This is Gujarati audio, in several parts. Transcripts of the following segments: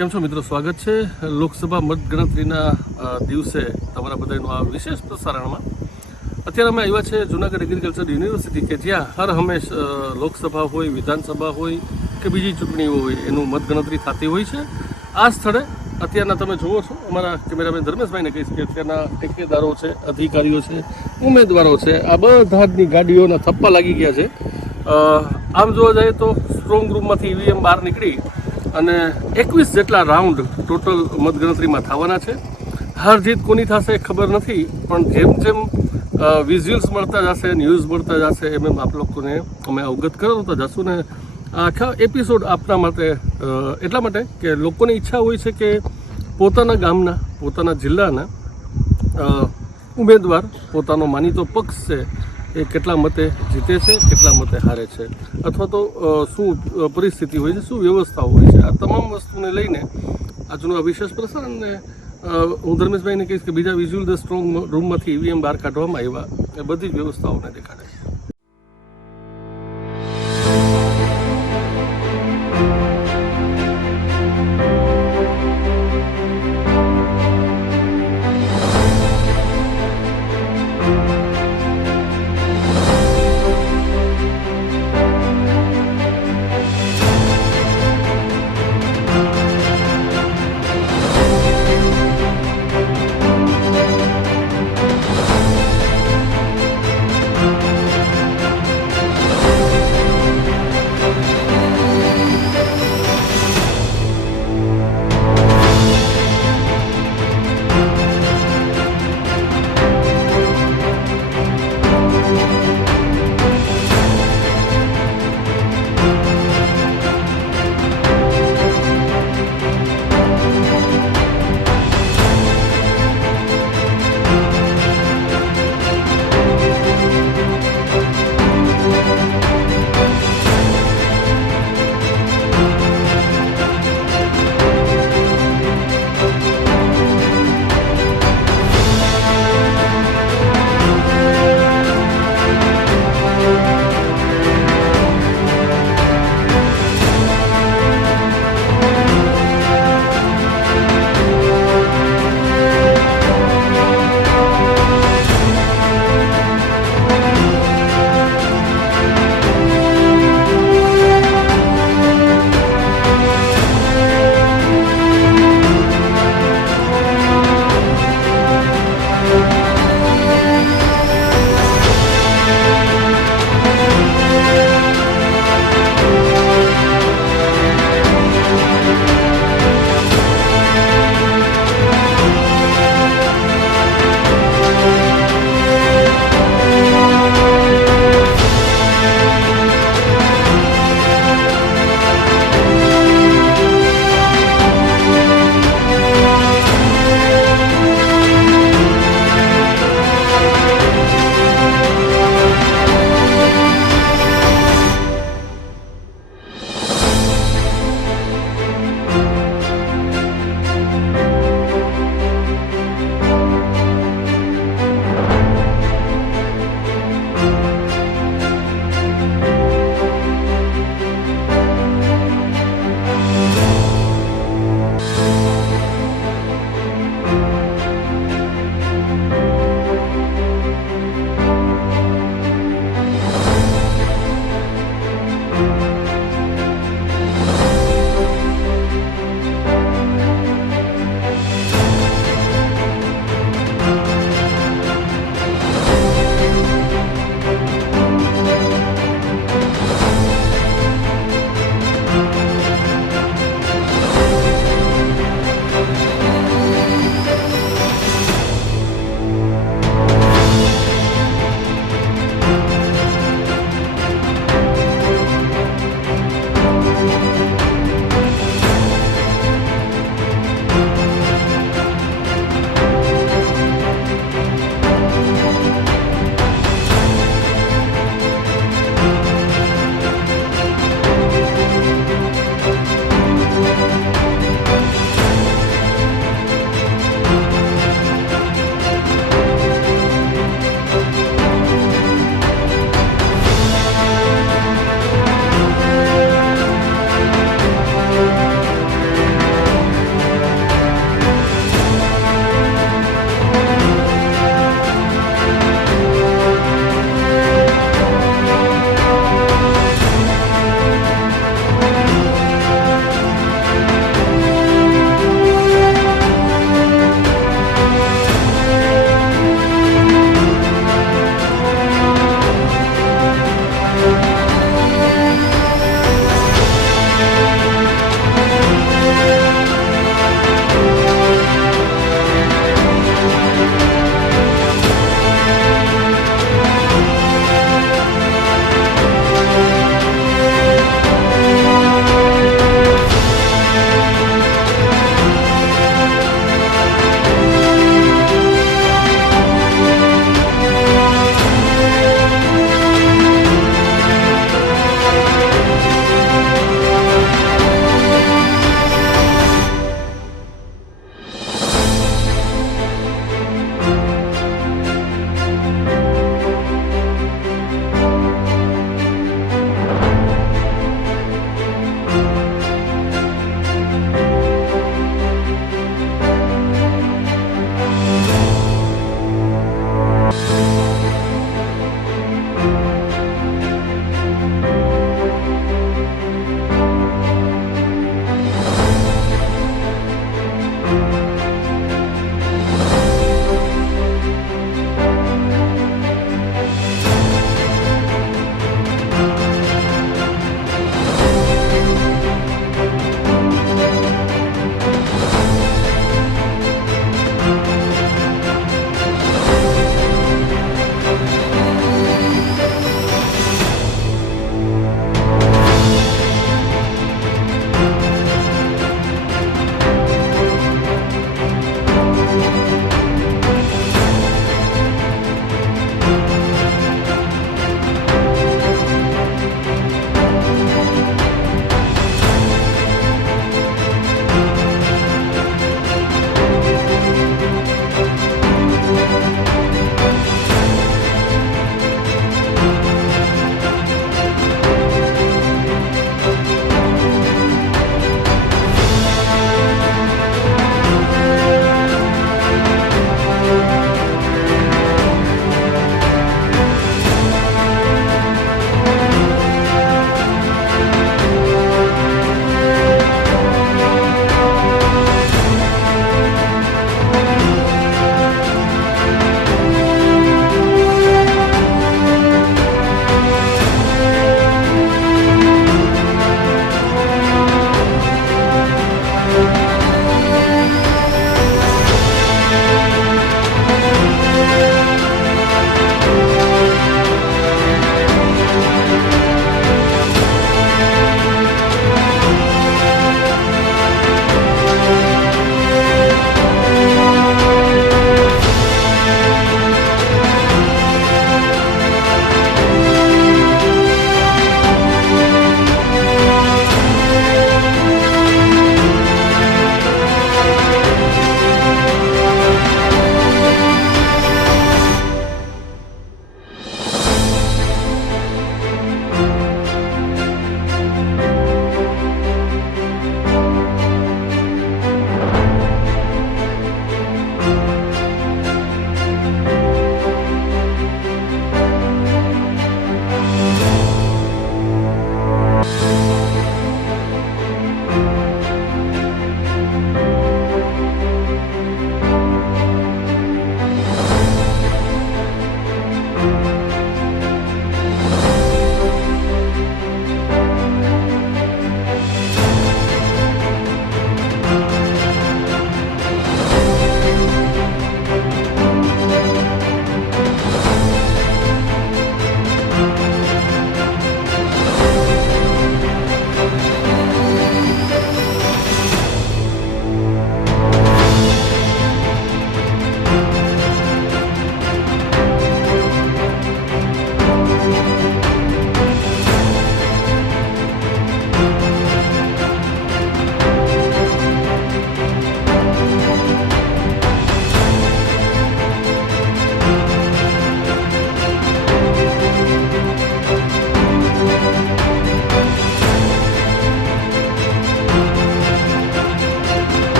કેમ છો મિત્રો, સ્વાગત છે લોકસભા મતગણતરીના દિવસે તમારા બધાનું આ વિશેષ પ્રસારણમાં. અત્યારે અમે આવ્યા છે જૂનાગઢ એગ્રીકલ્ચર યુનિવર્સિટી કે જ્યાં હર હંમેશ લોકસભા હોય, વિધાનસભા હોય કે બીજી ચૂંટણીઓ હોય એનું મતગણતરી થતી હોય છે. આ સ્થળે અત્યારના તમે જુઓ છો, અમારા કેમેરામેન ધર્મેશભાઈને કહીશ કે અત્યારના ટેકેદારો છે, અધિકારીઓ છે, ઉમેદવારો છે, આ બધાની ગાડીઓના થપ્પા લાગી ગયા છે. આમ જોવા જઈએ તો સ્ટ્રોંગ રૂમમાંથી ઈવીએમ બહાર નીકળી અને 21 જેટલા રાઉન્ડ ટોટલ મતગણતરીમાં થવાના છે. હાર જીત કોની થશે ખબર નથી, પણ જેમ જેમ વિઝ્યુઅલ્સ મળતા જશે, ન્યૂઝ મળતા જશે, એમ આપ લોકોને અમે અવગત કરાવતા જશું. ને આખા એપિસોડ આપના માટે એટલા માટે કે લોકોની ઈચ્છા હોય છે કે પોતાના ગામના, પોતાના જિલ્લાના ઉમેદવાર, પોતાનો માનીતો પક્ષ છે એ કેટલા મતે જીતે છે, કેટલા મતે હારે છે, અથવા તો શું પરિસ્થિતિ હોય છે, શું વ્યવસ્થાઓ હોય છે. આ તમામ વસ્તુને લઈને આજનું આ વિશેષ પ્રસારણને હું ધર્મેશભાઈને કહીશ કે બીજા વિઝ્યુઅલ ધ સ્ટ્રોંગ રૂમમાંથી ઈવીએમ બહાર કાઢવામાં આવ્યા એ બધી જ વ્યવસ્થાઓને દેખાડે છે.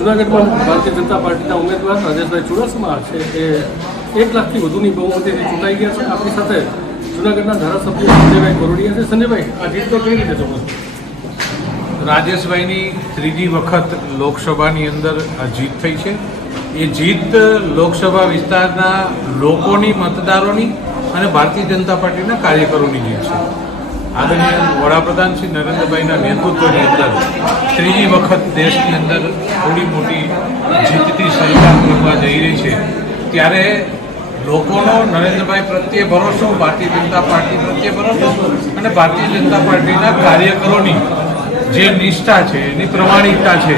જૂનાગઢમાં ભારતીય જનતા પાર્ટીના ઉમેદવાર રાજેશભાઈ ચુડાસમા છે એ 1 લાખથી વધુની બહુમતીથી ચૂંટાઈ ગયા છે. આપણી સાથે જૂનાગઢના ધારાસભ્ય સંજયભાઈ કોરડિયા છે. સંજયભાઈ, આ જીત તો કેવી રીતે જોવો? રાજેશભાઈની ત્રીજી વખત લોકસભાની અંદર જીત થઈ છે. એ જીત લોકસભા વિસ્તારના લોકોની, મતદારોની અને ભારતીય જનતા પાર્ટીના કાર્યકરોની જીત છે. આદરણીય વડાપ્રધાન શ્રી નરેન્દ્રભાઈના નેતૃત્વની અંદર ત્રીજી વખત દેશની અંદર થોડી મોટી જીતની સહિતા કરવા જઈ રહી છે. ત્યારે લોકોનો નરેન્દ્રભાઈ પ્રત્યે ભરોસો, ભારતીય જનતા પાર્ટી પ્રત્યે ભરોસો અને ભારતીય જનતા પાર્ટીના કાર્યકરોની જે નિષ્ઠા છે, એની પ્રમાણિકતા છે,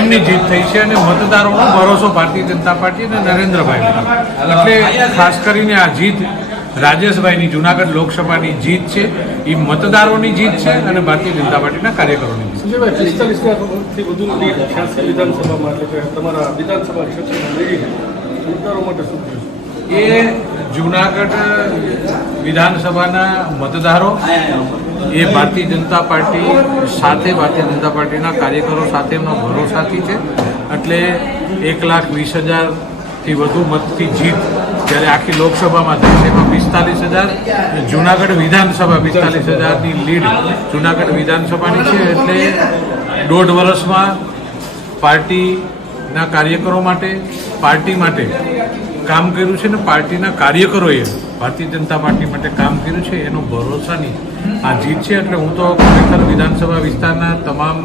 એમની જીત થઈ છે. અને મતદારોનો ભરોસો ભારતીય જનતા પાર્ટી અને નરેન્દ્રભાઈ, એટલે ખાસ કરીને આ જીત રાજેશભાઈની જૂનાગઢ લોકસભાની જીત છે. એ મતદારોની જીત છે અને ભારતીય જનતા પાર્ટીના કાર્યકરોની જીત. સંજયભાઈ, 45થી વધુ લીડ 86 વિધાનસભામાં, એટલે કે તમારા વિધાનસભા ક્ષેત્રમાં લઈ મતદારો માટે શું કહેશો? એ જૂનાગઢ વિધાનસભાના મતદારો એ ભારતીય જનતા પાર્ટી સાથે, ભારતીય જનતા પાર્ટીના કાર્યકરો સાથે એમનો ભરોસાથી છે. એટલે 1,20,000થી વધુ મતથી જીત જ્યારે આખી લોકસભામાં થઈ છે. એમાં 45,000 જૂનાગઢ વિધાનસભા, 45,000ની લીડ જૂનાગઢ વિધાનસભાની છે. એટલે 1.5 વર્ષમાં પાર્ટીના કાર્યકરો માટે, પાર્ટી માટે કામ કર્યું છે ને પાર્ટીના કાર્યકરોએ ભારતીય જનતા પાર્ટી માટે કામ કર્યું છે. એનો ભરોસાની આ જીત છે. એટલે હું તો ખરેખર વિધાનસભા વિસ્તારના તમામ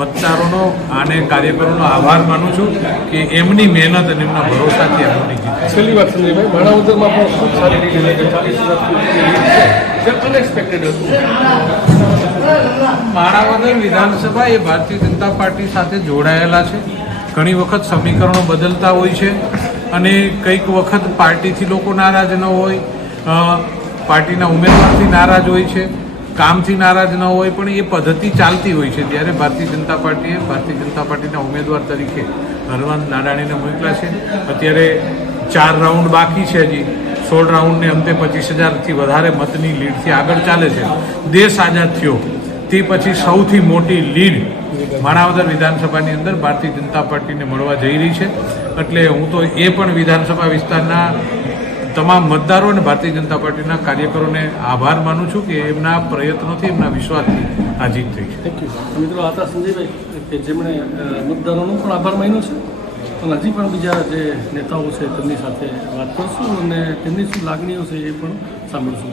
મતદારોનો અને કાર્યકરોનો આભાર માનું છું કે એમની મહેનત અને એમના ભરોસાથી એમની જીત. છેલ્લી વાત સંજયભાઈ, માણાવદરમાં પણ ખૂબ સારી રીતે 40,000 અનએક્સપેક્ટેડ હતું. માણાવદર વિધાનસભા એ ભારતીય જનતા પાર્ટી સાથે જોડાયેલા છે. ઘણી વખત સમીકરણો બદલતા હોય છે અને કંઈક વખત પાર્ટીથી લોકો નારાજ ન હોય, પાર્ટીના ઉમેદવારથી નારાજ હોય છે, કામથી નારાજ ન હોય, પણ એ પદ્ધતિ ચાલતી હોય છે. ત્યારે ભારતીય જનતા પાર્ટીએ ભારતીય જનતા પાર્ટીના ઉમેદવાર તરીકે હરવંત નાડાણીને મોકલ્યા છે. અત્યારે 4 રાઉન્ડ બાકી છે. હજી 16 રાઉન્ડને અંતે 25,000થી વધારે મતની લીડથી આગળ ચાલે છે. દેશ આઝાદ થયો તે પછી સૌથી મોટી લીડ માણાવદર વિધાનસભાની અંદર ભારતીય જનતા પાર્ટીને મળવા જઈ રહી છે. એટલે હું તો એ પણ વિધાનસભા વિસ્તારના તમામ મતદારો અને ભારતીય જનતા પાર્ટીના કાર્યકરોને આભાર માનું છું કે એમના પ્રયત્નોથી, એમના વિશ્વાસથી આ જીત થઈ છે. Thank you. મિત્રો, આ હતા સંજયભાઈ કે જેમણે મતદારોનો પણ આભાર માન્યો છે. અને હજી પણ બીજા જે નેતાઓ છે તેમની સાથે વાત કરશું અને તેમની શું લાગણીઓ છે એ પણ સાંભળશું.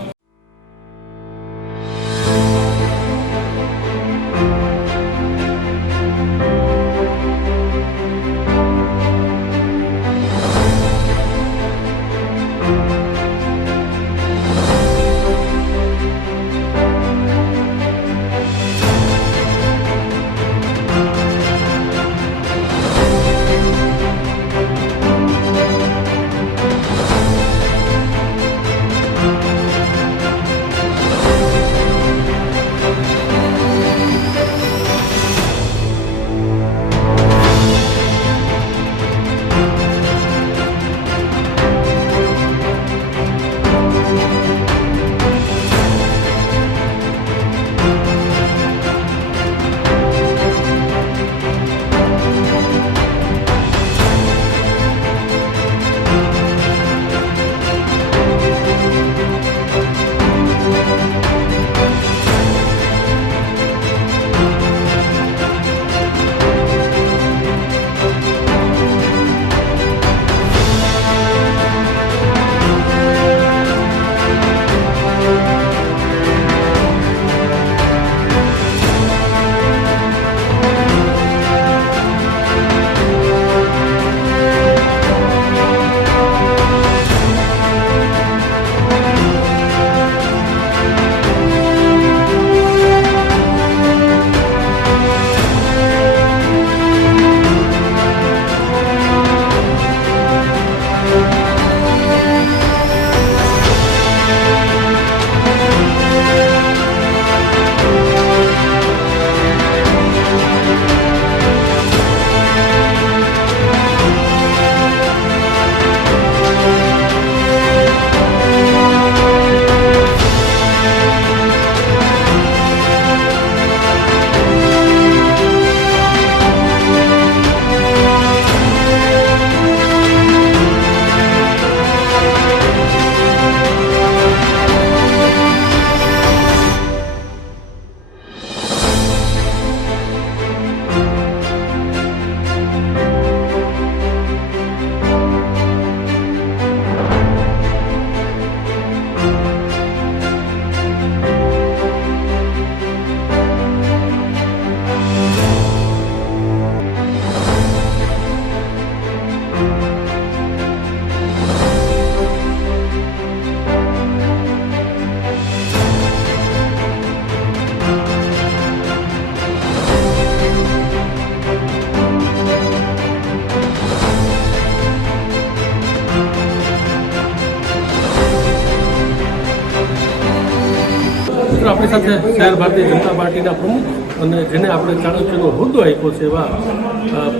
મિત્રો આપણી સાથે શહેર ભારતીય જનતા પાર્ટીના પ્રમુખ અને જેને આપણે ચાણક્યનો હોદ્દો આપ્યો છે એવા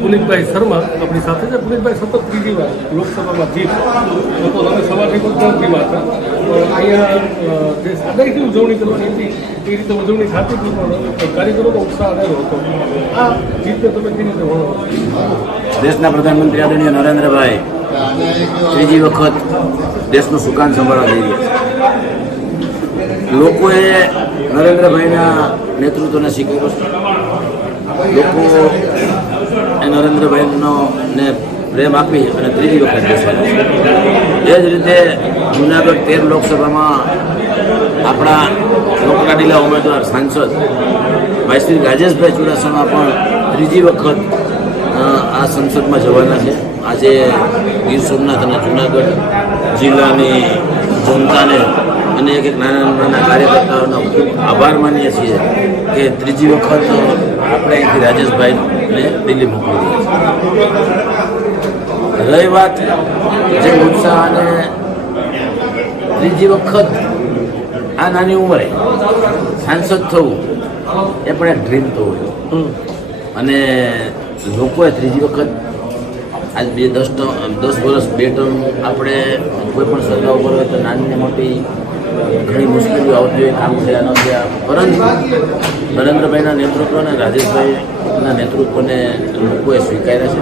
પુનિતભાઈ શર્મા આપણી સાથે છે. પુનિતભાઈ સતત ત્રીજી વાર લોકસભામાં જીત તો તમે સવારની પણ ગણતરીમાં હતા. અહીંયા જે સાદાઈથી ઉજવણી કરવાની હતી એ રીતે ઉજવણી થતી હતી પણ કાર્યકરોનો ઉત્સાહ રહેલો હતો. આ જીતને તમે કેવી રીતે વર્ણવો? દેશના પ્રધાનમંત્રી આદરણીય નરેન્દ્રભાઈ ત્રીજી વખત દેશનું સુકાન સંભાળવા જઈ રહ્યા છે. લોકોએ નરેન્દ્રભાઈના નેતૃત્વને સ્વીકાર્યો છે. લોકો એ નરેન્દ્રભાઈનો ને પ્રેમ આપી અને ત્રીજી વખત બેસાડ્યા છે. એ જ રીતે જૂનાગઢ 13 લોકસભામાં આપણા લોકલાડીલા ઉમેદવાર સાંસદ ભાઈ શ્રી રાજેશભાઈ ચુડાસમા પણ ત્રીજી વખત આ સંસદમાં જવાના છે. આજે ગીર સોમનાથ અને જૂનાગઢ જિલ્લાની જનતાને અને એક નાના નાના કાર્યકર્તાઓનો ખૂબ આભાર માનીએ છીએ કે ત્રીજી વખત આપણે અહીંથી રાજેશભાઈને દિલ્હી મોકલી દીધા છે. રહી વાત જે ઉત્સાહ અને ત્રીજી વખત આ નાની ઉંમરે સાંસદ થવું એ પણ એક ડ્રીમ તો હોય અને લોકોએ ત્રીજી વખત આજ 10 વર્ષ 2 ટર્મ આપણે કોઈ પણ સરકાર ઉપર હોય તો નાની ને મોટી ઘણી મુશ્કેલીઓ આવતી હોય, કામ થયા ન થયા, પરંતુ નરેન્દ્રભાઈના નેતૃત્વ અને રાજેશભાઈના નેતૃત્વને લોકોએ સ્વીકાર્યા છે.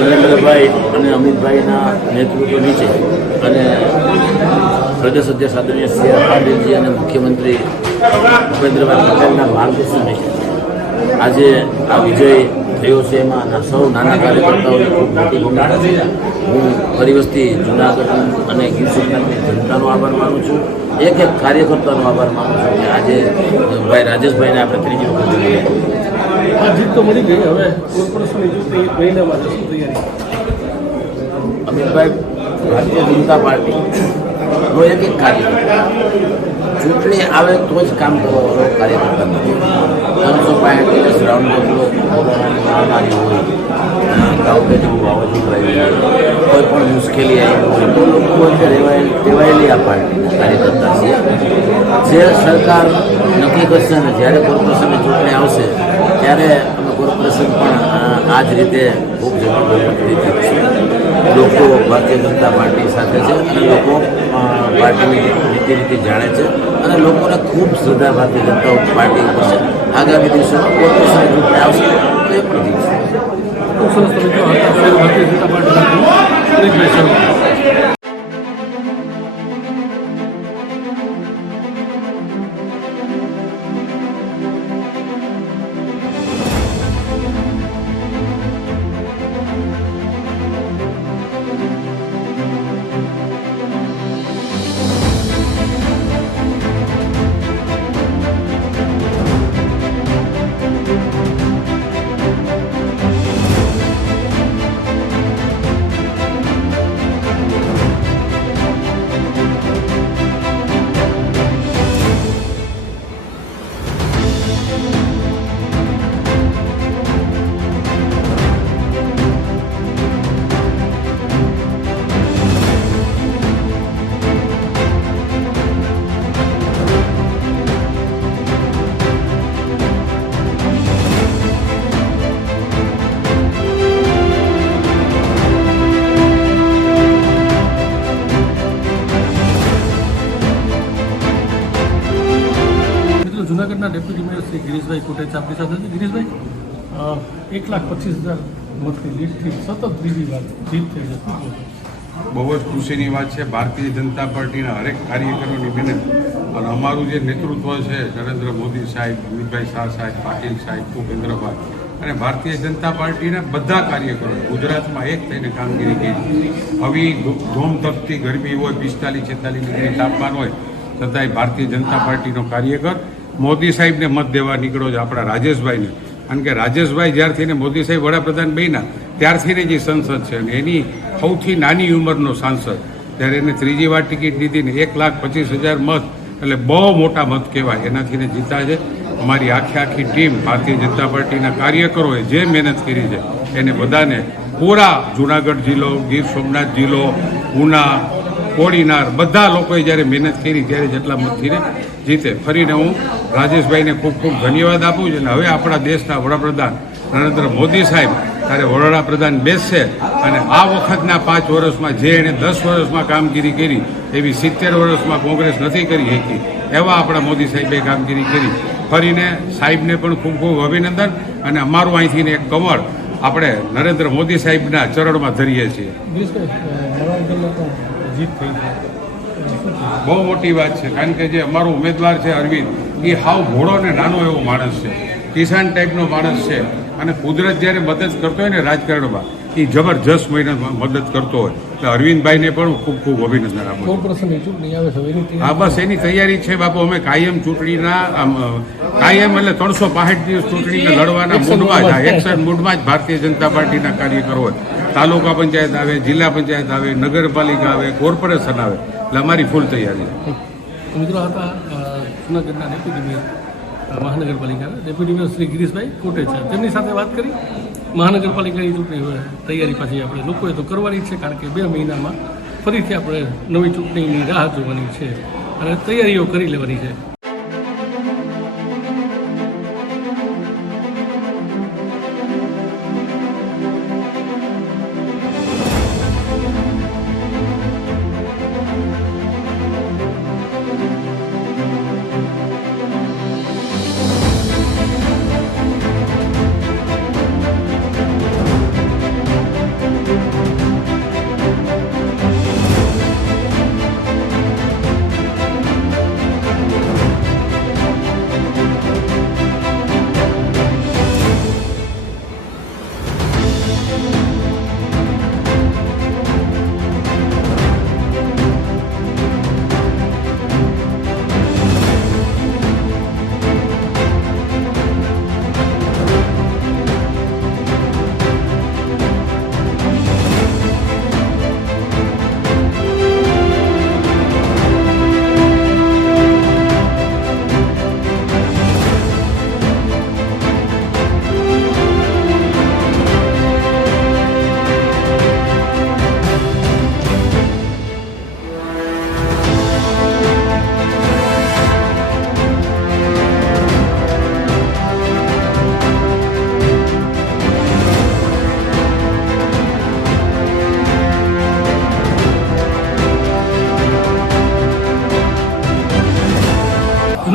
નરેન્દ્રભાઈ અને અમિતભાઈના નેતૃત્વ નીચે અને પ્રદેશ અધ્યક્ષ આદરણીય સી આર પાટીલજી અને મુખ્યમંત્રી ભૂપેન્દ્રભાઈ પટેલના માર્ગદર્શન નીચે આજે આ વિજય થયો છે. એમાં સૌ નાના કાર્યકર્તાઓની ખૂબ મોટી ભૂમિકા છે. હું ફરી વખત જૂનાગઢ અને ગીર સોમનાથની જનતાનો આભાર માનું છું. એક એક કાર્યકર્તાનો આભાર માનું છું કે આજે ભાઈ રાજેશભાઈને આપણે ત્રીજી વખત જોઈએ. આ જીત તો મળી ગઈ, હવે કોર્પોરેશનની ચૂંટણી મહિનામાં છે, શું તૈયારી? અમિતભાઈ, ભારતીય જનતા પાર્ટીનો એક એક કાર્યકર્તા ચૂંટણી આવે તો જ કામ કરવાનો કાર્યકર્તા નથી. 365 રાઉન્ડ મહામારી હોય, ગાઉકે જેવું વાવાઝોડું આવ્યું, કોઈ પણ મુશ્કેલી આવી હોય તો લોકો ટેવાયેલી આ પાર્ટીના કાર્યકર્તા છે. જે સરકાર નક્કી કરશે ને જ્યારે કોર્પોરેશનની ચૂંટણી આવશે ત્યારે અમે કોર્પોરેશન પણ આ જ રીતે ખૂબ જબરદસ્ત જીતશે. લોકો ભારતીય જનતા પાર્ટી સાથે છે અને લોકો પાર્ટીની રીતિ જાણે છે અને લોકોને ખૂબ શ્રદ્ધા ભારતીય જનતા પાર્ટી ઉપર છે. આગામી દિવસોમાં કોર્પોરેશનની ચૂંટણી આવશે તો એ પણ જીતશે. ખૂબ સરસ તમે જો હતા શહેર ભારતીય જનતા પાર્ટીના પુનિતભાઈ શર્મા. જૂનાગઢના ડેપ્યુટી મેયર શ્રી ગિરીશભાઈ કોટેચા આપણી સાથે છે. ગિરીશભાઈ, 1,25,000 મતની લીડથી સતત ત્રીજી વાર જીત થઈ છે. બહુ જ ખુશીની વાત છે. ભારતીય જનતા પાર્ટીના હરેક કાર્યકરોની મહેનત અને અમારું જે નેતૃત્વ છે નરેન્દ્ર મોદી સાહેબ, અમિતભાઈ શાહ સાહેબ, પાટીલ સાહેબ, ભૂપેન્દ્રભાઈ અને ભારતીય જનતા પાર્ટીના બધા કાર્યકરો ગુજરાતમાં એક થઈને કામગીરી કરી. આવી ધોમધપતી ગરમી હોય, 45-46 ડિગ્રી તાપમાન હોય છતાંય ભારતીય જનતા પાર્ટીનો કાર્યકર મોદી સાહેબને મત દેવા નીકળ્યો છે, આપણા રાજેશભાઈને. કારણ કે રાજેશભાઈ જ્યારથી મોદી સાહેબ વડાપ્રધાન બન્યા ત્યારથી જે સંસદ છે અને એની સૌથી નાની ઉંમરનો સાંસદ, ત્યારે એને ત્રીજી વાર ટિકિટ દીધી ને 1,25,000 મત એટલે બહુ મોટા મત કહેવાય, એનાથી જીતા છે. અમારી આખી ટીમ ભારતીય જનતા પાર્ટીના કાર્યકરોએ જે મહેનત કરી છે એને બધાને પૂરા જૂનાગઢ જિલ્લો, ગીર સોમનાથ જિલ્લો, ઉના, કોડીનાર બધા લોકોએ જ્યારે મહેનત કરી ત્યારે જેટલા મતથી જીતે. ફરીને હું રાજેશભાઈને ખૂબ ખૂબ ધન્યવાદ આપું છું. અને હવે આપણા દેશના વડાપ્રધાન નરેન્દ્ર મોદી સાહેબ ત્યારે વડાપ્રધાન બેસશે અને આ વખતના 5 વર્ષમાં જે એણે 10 વર્ષમાં કામગીરી કરી એવી 70 વર્ષમાં કોંગ્રેસ નથી કરી શકી, એવા આપણા મોદી સાહેબે કામગીરી કરી. ફરીને સાહેબને પણ ખૂબ ખૂબ અભિનંદન. અને અમારું અહીંથી એક કમળ આપણે નરેન્દ્ર મોદી સાહેબના ચરણમાં ધરીએ છીએ. બહુ મોટી વાત છે, કારણ કે જે અમારો ઉમેદવાર છે અરવિંદ, એ હાવ ભોળો ને નાનો એવો માણસ છે, કિસાન ટાઈપનો માણસ છે. અને કુદરત જ્યારે મદદ કરતો હોય ને રાજકારણમાં, એ જબરજસ્ત મદદ કરતો હોય. એટલે અરવિંદભાઈને પણ ખૂબ ખૂબ અભિનંદન આપું. હા, બસ એની તૈયારી છે બાપુ. અમે કાયમ ચૂંટણીના કાયમ એટલે 365 દિવસ ચૂંટણીને લડવાના મૂડમાં જ, એક્શન મૂડમાં જ ભારતીય જનતા પાર્ટીના કાર્યકરો હોય. તાલુકા પંચાયત આવે, જિલ્લા પંચાયત આવે, નગરપાલિકા આવે, કોર્પોરેશન આવે, એટલે અમારી ફૂલ તૈયારી છે. મિત્રો હતા જૂનાગઢના ડેપ્યુટી મેયર મહાનગરપાલિકાના ડેપ્યુટી મેયર શ્રી ગિરીશભાઈ કોટેચા. તેમની સાથે વાત કરી મહાનગરપાલિકાની ચૂંટણી તૈયારી પાછી આપણે લોકોએ તો કરવાની છે, કારણ કે 2 મહિનામાં ફરીથી આપણે નવી ચૂંટણીની રાહ જોવાની છે અને તૈયારીઓ કરી લેવાની છે.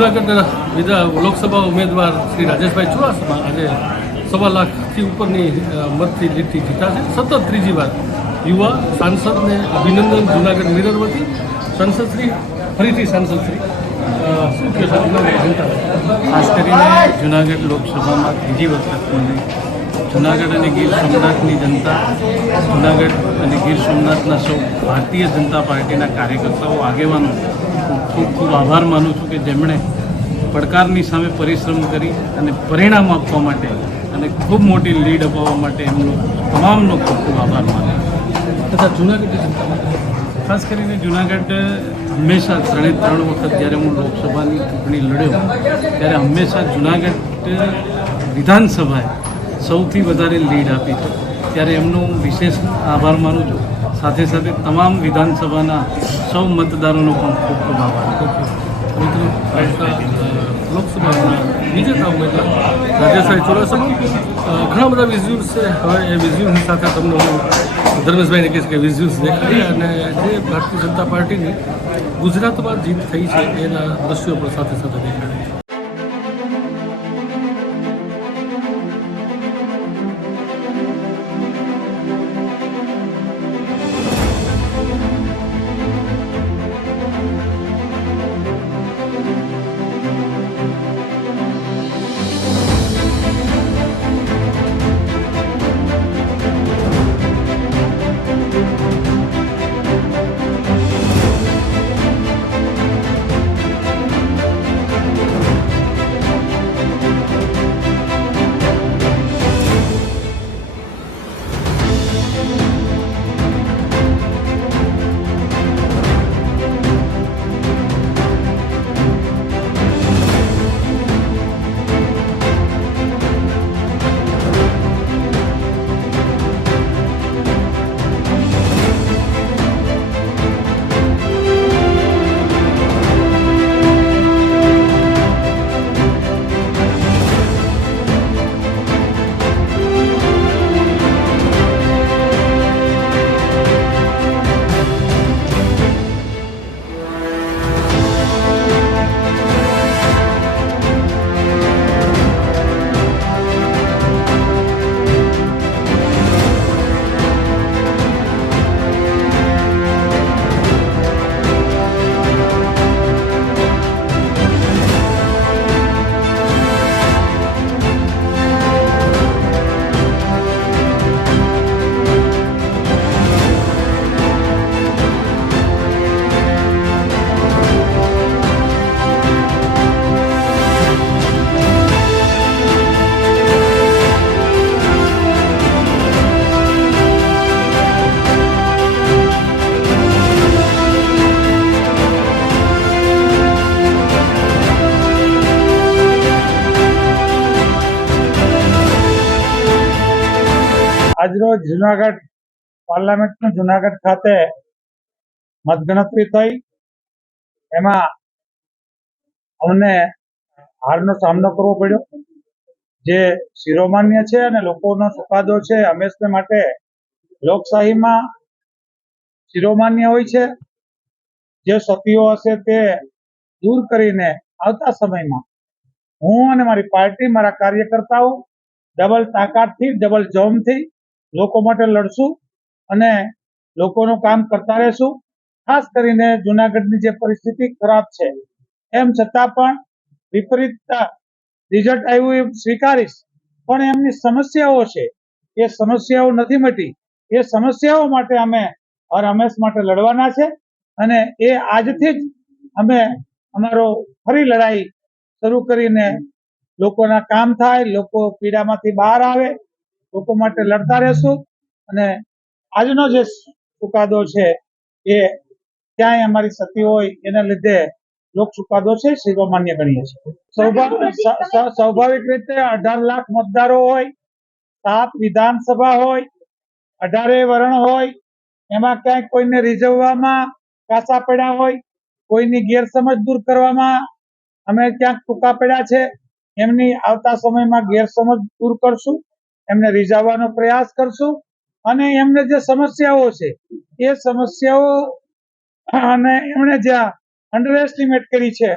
જૂનાગઢ લોકસભા ઉમેદવાર શ્રી રાજેશભાઈ ચુડાસમા આજે 1.25 લાખથી ઉપરની મતથી લીડથી જીતા છે. સતત 3જી વાર યુવા સાંસદને અભિનંદન જૂનાગઢ મિરર વતી. સાંસદશ્રી ફરીથી સાંસદશ્રી શું કહે છે? ખાસ કરીને જૂનાગઢ લોકસભામાં 3જી વખત મને જૂનાગઢ અને ગીર સોમનાથની જનતા, જૂનાગઢ અને ગીર સોમનાથના સૌ ભારતીય જનતા પાર્ટીના કાર્યકર્તાઓ, આગેવાનો ખૂબ ખૂબ આભાર માનું છું કે જેમણે પડકારની સામે પરિશ્રમ કરી અને પરિણામ આપવા માટે અને ખૂબ મોટી લીડ અપાવવા માટે એમનો તમામનો ખૂબ ખૂબ આભાર માનું. તથા જૂનાગઢની જનતા ખાસ કરીને જૂનાગઢ હંમેશા 3 વખત જ્યારે હું લોકસભાની ચૂંટણી લડ્યો ત્યારે હંમેશા જૂનાગઢ વિધાનસભાએ સૌથી વધારે લીડ આપી છે, ત્યારે એમનો હું વિશેષ આભાર માનું છું. સાથે સાથે તમામ વિધાનસભાના સૌ મતદારોનો પણ ખૂબ ખૂબ આભાર. મિત્રો લોકસભાના વિજેતા ઉમેદવાર રાજેશભાઈ ચુડાસમા ઘણા બધા વિઝ્યુઅલ્સ છે. હવે એ વિઝ્યુઅલ્સની સાથે તમને હું ધર્મેશભાઈને કહીશ કે વિઝ્યુઅલ્સ દેખાડી અને જે ભારતીય જનતા પાર્ટીની ગુજરાતમાં જીત થઈ છે એના દ્રશ્યો પણ સાથે સાથે દેખાડે છે. આજરોજ જુનાગઢ પાર્લામેન્ટનું જુનાગઢ ખાતે મતગણતરી થઈ. એમાં અમને હારનો સામનો કરવો પડ્યો. જે શિરોમાન્ય છે અને લોકોનો ચુકાદો છે હંમેશને માટે લોકશાહીમાં શિરોમાન્ય હોય છે. જે સતીઓ હશે તે દૂર કરીને આવતા સમયમાં હું અને મારી પાર્ટી, મારા કાર્યકર્તાઓ ડબલ તાકાતથી, ડબલ જોમથી લોકો માટે લડશું અને લોકોનું કામ કરતા રહેશું. ખાસ કરીને જુનાગઢની જે પરિસ્થિતિ ખરાબ છે, એમ છતાં પણ વિપરીત રિઝલ્ટ આવ્યું એ સ્વીકારીશ, પણ એમની સમસ્યાઓ છે એ સમસ્યાઓ નથી મટી. એ સમસ્યાઓ માટે અમે હર હંમેશ માટે લડવાના છે અને એ આજથી જ અમે અમારો ફરી લડાઈ શરૂ કરીને લોકોના કામ થાય, લોકો પીડામાંથી બહાર આવે, લોકો માટે લડતા રહેશું. અને આજનો જે ચુકાદો છે એ ક્યાંય અમારી સતી હોય એના લીધે લોક ચુકાદો છે શિરોમાન્ય ગણીએ છીએ. સ્વાભાવિક રીતે 18 લાખ મતદારો હોય, 7 વિધાનસભા હોય, 18 વરણ હોય, એમાં ક્યાંક કોઈને રીઝવવામાં કાસા પડ્યા હોય, કોઈની ગેરસમજ દૂર કરવામાં અમે ક્યાંક ટૂંકા પડ્યા છે. એમની આવતા સમયમાં ગેરસમજ દૂર કરશું, એમને રીઝવવાનો પ્રયાસ કરશું અને એમને જે સમસ્યાઓ છે એ સમસ્યાઓ અને એમણે જ્યાં અંડર એસ્ટિમેટ કરી છે.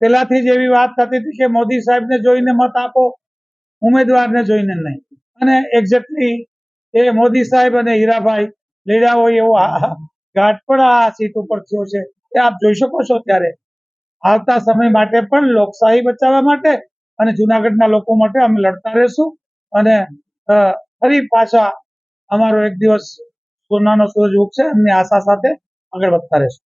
પેલાથી જ એવી વાત થતી હતી કે મોદી સાહેબને જોઈને મત આપો, ઉમેદવારને જોઈને નહીં. અને એક્ઝેક્ટલી એ મોદી સાહેબ અને હીરાભાઈ લડ્યા હોય એવો ઘાટ પણ આ સીટ ઉપર થયો છે. એ આપ જોઈ શકો છો. ત્યારે આવતા સમય માટે પણ લોકશાહી બચાવવા માટે અને જુનાગઢના લોકો માટે અમે લડતા રહેશું અને ફરી પાછા અમારો એક દિવસ સોનાનો સૂરજ ઉગશે એમની આશા સાથે આગળ વધતા રહેશું.